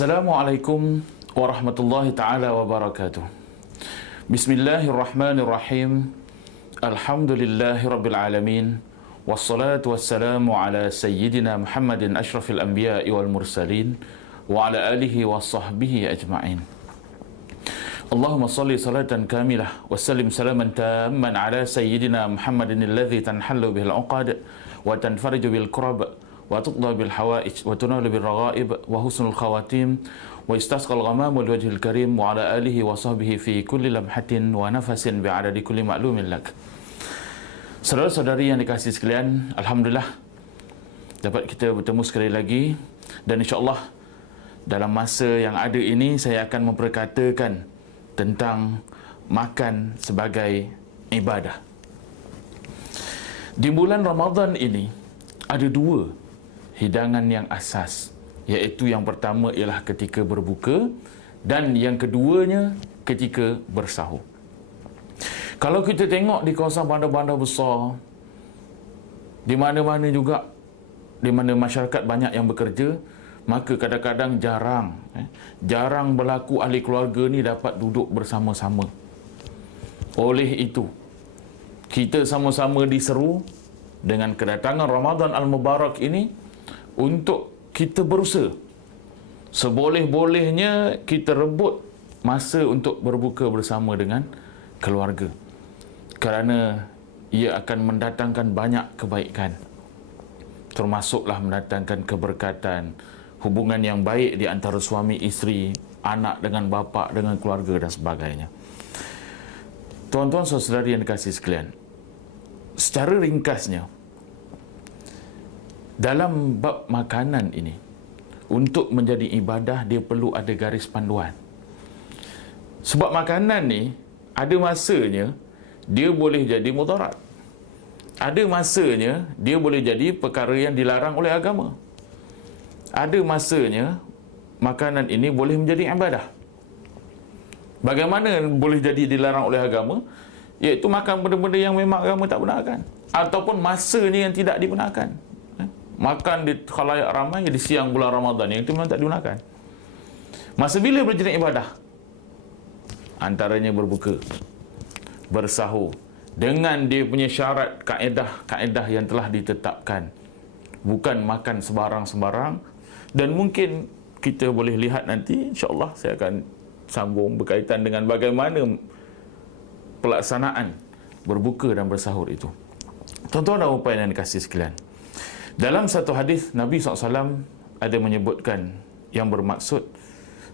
Assalamualaikum warahmatullahi taala wabarakatuh. Bismillahirrahmanirrahim. Alhamdulillahirabbil alamin. Wassalatu wassalamu ala sayyidina Muhammadin asyrafil anbiya'i wal mursalin wa ala alihi wa sahbihi ajma'in. Allahumma salli salatan kamilah wa sallim salaman tamman ala sayyidina Muhammadin alladhi tanhallu bihil uqad wa tanfariju bil kurab wa tuqda bil hawaij wa tunalu bil raghaib wa husnul khawatim wa istasqal ghamam wal wajhil karim wa ala alihi wa sahbihi fi kulli lamhatin wa nafasin bi'adadi kulli ma'lumin lak. Saudara-saudari yang dikasihi sekalian, alhamdulillah dapat kita bertemu sekali lagi, dan insya-Allah dalam masa yang ada ini saya akan memperkatakan tentang makan sebagai ibadah. Di bulan Ramadan ini ada dua hidangan yang asas, iaitu yang pertama ialah ketika berbuka dan yang keduanya ketika bersahur. Kalau kita tengok di kawasan bandar-bandar besar, di mana-mana juga, di mana masyarakat banyak yang bekerja, maka kadang-kadang jarang berlaku ahli keluarga ni dapat duduk bersama-sama. Oleh itu, kita sama-sama diseru dengan kedatangan Ramadan Al-Mubarak ini untuk kita berusaha seboleh-bolehnya kita rebut masa untuk berbuka bersama dengan keluarga, kerana ia akan mendatangkan banyak kebaikan, termasuklah mendatangkan keberkatan, hubungan yang baik di antara suami isteri, anak dengan bapa, dengan keluarga dan sebagainya. Tuan-tuan saudari yang dikasihi sekalian, secara ringkasnya, dalam bab makanan ini, untuk menjadi ibadah dia perlu ada garis panduan. Sebab makanan ni ada masanya dia boleh jadi mudarat, ada masanya dia boleh jadi perkara yang dilarang oleh agama, ada masanya makanan ini boleh menjadi ibadah. Bagaimana boleh jadi dilarang oleh agama? Iaitu makan benda-benda yang memang agama tak benarkan, ataupun masanya yang tidak dibenarkan. Makan di khalayak ramai di siang bulan Ramadan, yang itu memang tak digunakan. Masa bila boleh jadi ibadah? Antaranya berbuka, bersahur, dengan dia punya syarat, kaedah yang telah ditetapkan. Bukan makan sebarang-sebarang. Dan mungkin kita boleh lihat nanti, insya-Allah saya akan sambung berkaitan dengan bagaimana pelaksanaan berbuka dan bersahur itu. Tuan-tuan dan puan yang dikasihi sekalian, dalam satu hadis Nabi SAW ada menyebutkan yang bermaksud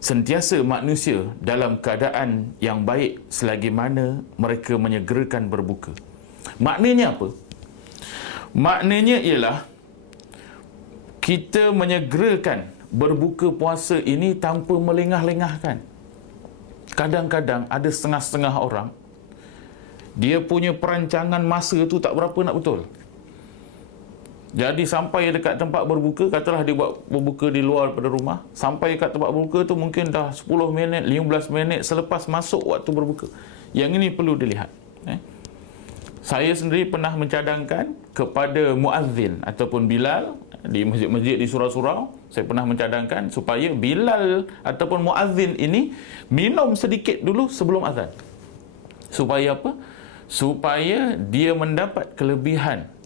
sentiasa manusia dalam keadaan yang baik selagi mana mereka menyegerakan berbuka. Maknanya apa? Maknanya ialah kita menyegerakan berbuka puasa ini tanpa melengah-lengahkan. Kadang-kadang ada setengah-setengah orang, dia punya perancangan masa tu tak berapa nak betul. Jadi sampai dekat tempat berbuka, katalah dia buat berbuka di luar pada rumah, sampai dekat tempat berbuka tu mungkin dah 10 minit, 15 minit selepas masuk waktu berbuka. Yang ini perlu dilihat. Saya sendiri pernah mencadangkan kepada muazzin ataupun Bilal di masjid-masjid di surau-surau, saya pernah mencadangkan supaya Bilal ataupun muazzin ini minum sedikit dulu sebelum azan. Supaya apa? Supaya dia mendapat kelebihan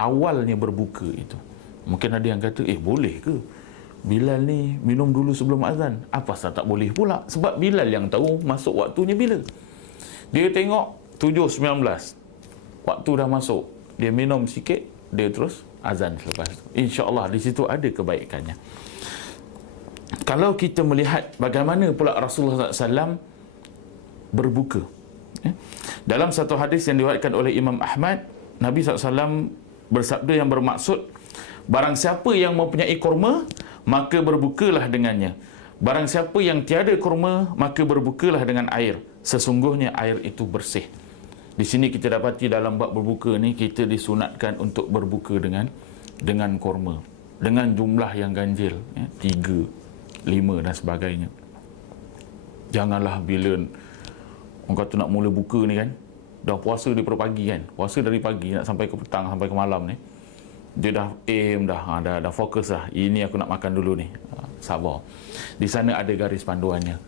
awalnya berbuka itu. Mungkin ada yang kata, boleh ke Bilal ni minum dulu sebelum azan? Apa asal tak boleh pula? Sebab Bilal yang tahu masuk waktunya bila. Dia tengok 7.19, waktu dah masuk, dia minum sikit, dia terus azan selepas itu. InsyaAllah di situ ada kebaikannya. Kalau kita melihat bagaimana pula Rasulullah SAW berbuka, dalam satu hadis yang diriwayatkan oleh Imam Ahmad, Nabi SAW bersabda yang bermaksud, barang siapa yang mempunyai kurma, maka berbukalah dengannya. Barang siapa yang tiada kurma, maka berbukalah dengan air. Sesungguhnya air itu bersih. Di sini kita dapati dalam bab berbuka ni, kita disunatkan untuk berbuka dengan kurma, dengan jumlah yang ganjil, 3, 5 dan sebagainya. Janganlah bila orang kata nak mula buka ni kan, dah puasa daripada pagi kan, puasa dari pagi nak sampai ke petang, sampai ke malam ni, dia dah aim dah fokus dah, ini aku nak makan dulu ni. sabar. Di sana ada garis panduannya.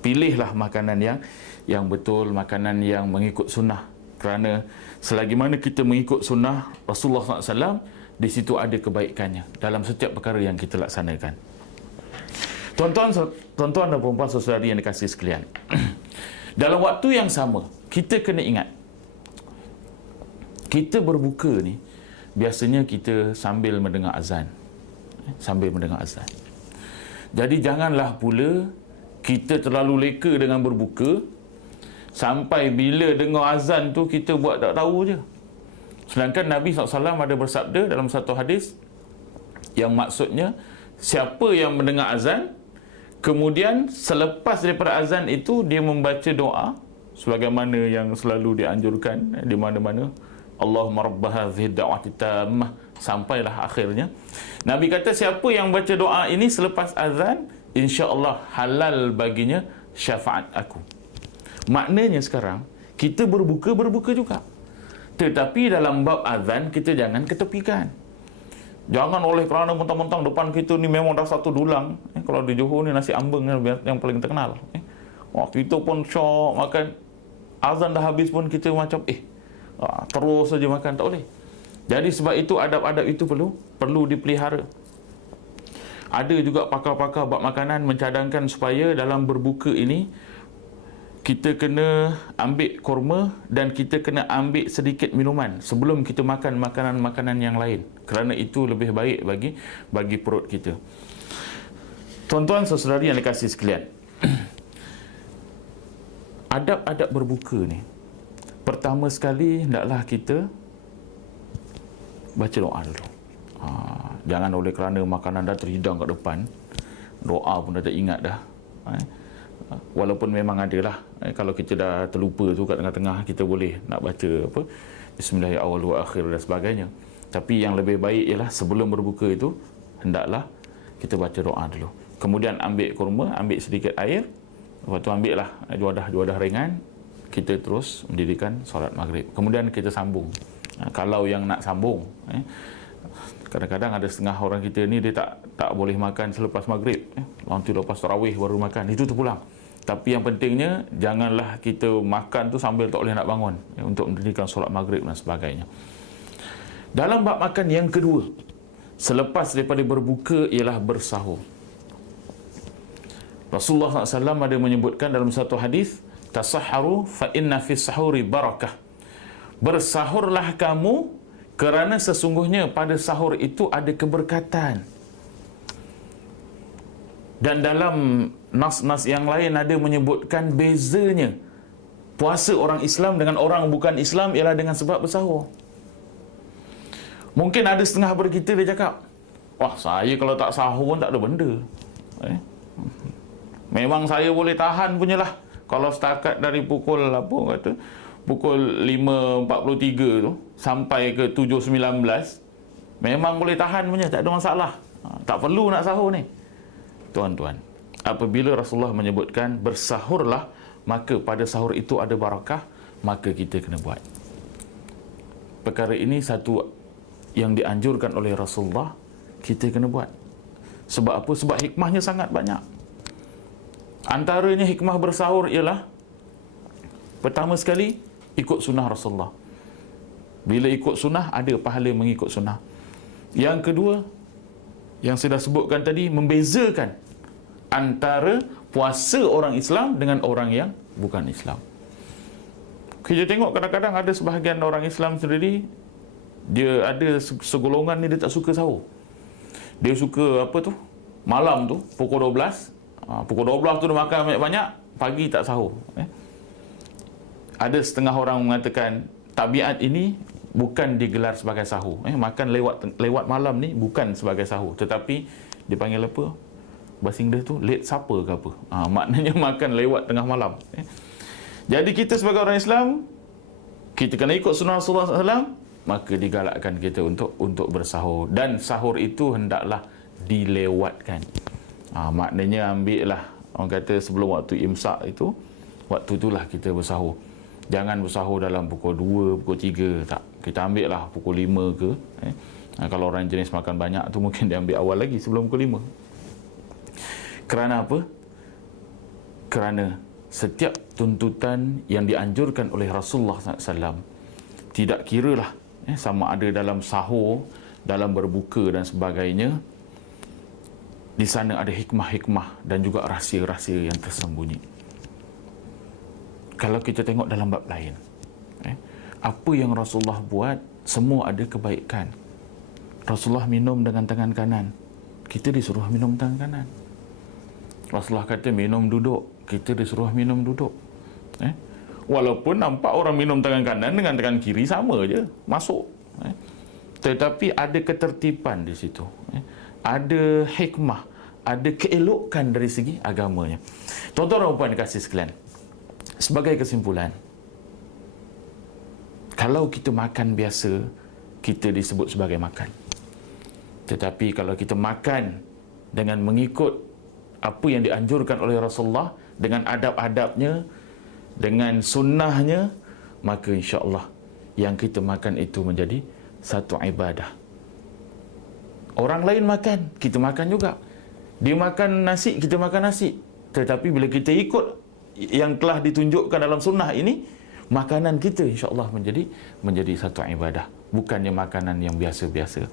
Pilihlah makanan yang betul, makanan yang mengikut sunnah. Kerana selagi mana kita mengikut sunnah Rasulullah SAW, di situ ada kebaikannya dalam setiap perkara yang kita laksanakan. Tuan-tuan dan puan-puan saudari yang dikasihi sekalian, dalam waktu yang sama, kita kena ingat, kita berbuka ni, biasanya kita sambil mendengar azan. Sambil mendengar azan. Jadi janganlah pula kita terlalu leka dengan berbuka, sampai bila dengar azan tu kita buat tak tahu je. Sedangkan Nabi SAW ada bersabda dalam satu hadis yang maksudnya, siapa yang mendengar azan, kemudian selepas daripada azan itu dia membaca doa sebagaimana yang selalu dianjurkan di mana-mana, Allahumma rabb hadhihi da'wati tammah, sampailah akhirnya. Nabi kata siapa yang baca doa ini selepas azan, insya-Allah halal baginya syafaat aku. Maknanya sekarang kita berbuka juga. Tetapi dalam bab azan kita jangan ketepikan. Jangan oleh kerana mentang-mentang depan kita ni memang dah satu dulang. Kalau di Johor ni nasi ambeng yang paling terkenal. Wah, kita pun syok makan. Azan dah habis pun kita macam terus saja makan, tak boleh. Jadi sebab itu adab-adab itu perlu dipelihara. Ada juga pakar-pakar bab makanan mencadangkan supaya dalam berbuka ini kita kena ambil kurma dan kita kena ambil sedikit minuman sebelum kita makan makanan-makanan yang lain, kerana itu lebih baik bagi perut kita. Tuan-tuan saudari yang dikasihi sekalian, adab-adab berbuka ni, pertama sekali hendaklah kita baca doa dulu. Jangan oleh kerana makanan dah terhidang kat depan, doa pun dah tak ingat dah. Walaupun memang adalah, kalau kita dah terlupa tu kat tengah-tengah, kita boleh nak baca Bismillahirrahmanirrahim dan sebagainya. Tapi yang lebih baik ialah sebelum berbuka itu hendaklah kita baca doa dulu. Kemudian ambil kurma, ambil sedikit air, lepas tu ambil lah juadah ringan, kita terus mendirikan solat maghrib. Kemudian kita sambung. Kalau yang nak sambung, kadang-kadang ada setengah orang kita ni dia tak boleh makan selepas maghrib, nanti lepas tarawih baru makan, itu terpulang. Tapi yang pentingnya janganlah kita makan tu sambil tak boleh nak bangun untuk mendirikan solat maghrib dan sebagainya. Dalam bab makan yang kedua selepas daripada berbuka ialah bersahur. Rasulullah SAW ada menyebutkan dalam satu hadis, tasahharu fa inna fi sahuri barakah. Bersahurlah kamu kerana sesungguhnya pada sahur itu ada keberkatan. Dan dalam nas-nas yang lain ada menyebutkan bezanya puasa orang Islam dengan orang bukan Islam ialah dengan sebab bersahur. Mungkin ada setengah daripada kita dia cakap, wah, saya kalau tak sahur pun tak ada benda. Memang saya boleh tahan punyalah. Kalau setakat dari pukul pukul 5.43 tu sampai ke 7.19 memang boleh tahan punya, tak ada masalah. Tak perlu nak sahur ni. Tuan-tuan, apabila Rasulullah menyebutkan bersahurlah, maka pada sahur itu ada barakah, maka kita kena buat. Perkara ini satu yang dianjurkan oleh Rasulullah, kita kena buat. Sebab apa? Sebab hikmahnya sangat banyak. Antaranya hikmah bersahur ialah, pertama sekali, ikut sunnah Rasulullah. Bila ikut sunnah, ada pahala mengikut sunnah. Yang kedua, yang saya dah sebutkan tadi, membezakan antara puasa orang Islam dengan orang yang bukan Islam. Kita tengok kadang-kadang ada sebahagian orang Islam sendiri, dia ada segolongan ni dia tak suka sahur. Dia suka malam tu pukul 12. Pukul 12 tu dia makan banyak-banyak, pagi tak sahur. Ada setengah orang mengatakan tabiat ini bukan digelar sebagai sahur. Makan lewat malam ni bukan sebagai sahur, tetapi dipanggil apa? Bahasa Inggeris tu late supper ke apa. Maknanya makan lewat tengah malam. Jadi kita sebagai orang Islam, kita kena ikut sunnah Rasulullah SAW, maka digalakkan kita untuk bersahur. Dan sahur itu hendaklah dilewatkan. Maknanya ambillah, orang kata sebelum waktu imsak itu, waktu itulah kita bersahur. Jangan bersahur dalam pukul 2, pukul 3, tak. Kita ambil lah pukul 5 ke. Kalau orang jenis makan banyak tu mungkin dia ambil awal lagi sebelum pukul 5. Kerana apa? Kerana setiap tuntutan yang dianjurkan oleh Rasulullah SAW, tidak kiralah sama ada dalam sahur, dalam berbuka dan sebagainya, di sana ada hikmah-hikmah dan juga rahsia-rahsia yang tersembunyi. Kalau kita tengok dalam bab lain, apa yang Rasulullah buat, semua ada kebaikan. Rasulullah minum dengan tangan kanan, kita disuruh minum tangan kanan. Rasulullah kata minum duduk, kita disuruh minum duduk. Walaupun nampak orang minum tangan kanan dengan tangan kiri sama je, masuk. Tetapi ada ketertiban di situ. Ada hikmah, ada keelokan dari segi agamanya. Tuan-tuan dan puan dikasih sekalian, sebagai kesimpulan, kalau kita makan biasa, kita disebut sebagai makan. Tetapi kalau kita makan dengan mengikut apa yang dianjurkan oleh Rasulullah, dengan adab-adabnya, dengan sunnahnya, maka insya-Allah yang kita makan itu menjadi satu ibadah. Orang lain makan, kita makan juga. Dia makan nasi, kita makan nasi. Tetapi bila kita ikut yang telah ditunjukkan dalam sunnah ini, makanan kita insya-Allah menjadi satu ibadah, bukannya makanan yang biasa-biasa.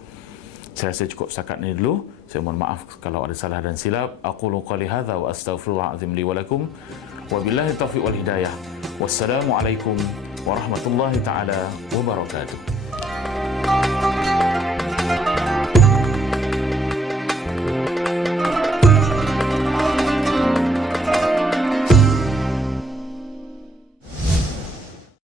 Saya rasa cukup setakat ini dulu. Saya mohon maaf kalau ada salah dan silap. Aqulu qali hadza wa astaghfirullah azim li wa lakum. Wabillahi taufiq wal hidayah. Wassalamualaikum warahmatullahi taala wabarakatuh.